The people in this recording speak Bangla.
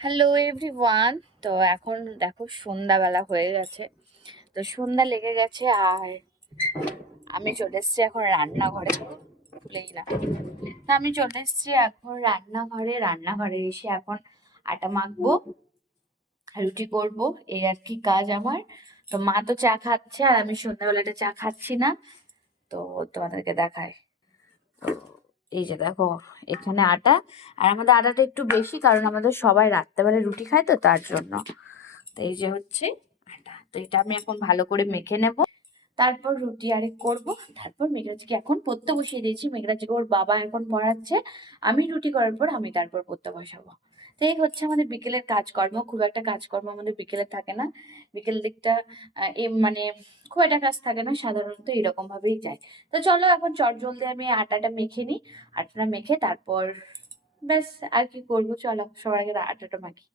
Hello everyone. তো এখন দেখো সন্ধ্যাবেলা হয়ে গেছে। তো সন্ধ্যা লেগে গেছে আর আমি চলে এসেছি এখন রান্নাঘরে। ভুলেই না। তো আমি চলে এসেছি এখন রান্নাঘরে এসে এখন আটা মাখবো, রুটি করব, এই আর কি কাজ আমার। তো মা তো চা খাচ্ছে আর আমি সন্ধ্যাবেলাটা চা খাচ্ছি না। তো তোমাদেরকে দেখাই। এই যে দেখো, এখানে আটা। আর আমাদের আটাটা একটু বেশি, কারণ আমাদের সবাই রাত্রেবেলা রুটি খায়, তো তার জন্য। তো এই যে হচ্ছে আটা। তো এটা আমি এখন ভালো করে মেখে নেব, তারপর রুটি আরেক করব। তারপর মেঘরাজকে এখন পড়তে বসিয়ে দিয়েছি। মেঘরাজকে ওর বাবা এখন পড়াচ্ছে, আমি রুটি করার পর আমি তারপর পড়তে বসাবো। তো এই হচ্ছে আমাদের বিকেলের কাজকর্ম। খুব একটা কাজকর্ম আমাদের বিকেলে থাকে না। বিকেল দিকটা মানে খুব একটা কাজ থাকে না, সাধারণত এরকম ভাবেই যায়। তো চলো এখন চট জলদি আমি আটাটা মেখে নিই। আটাটা মেখে তারপর ব্যাস, আর কি করবো, চলো সবার আগে আটাটা মাখি।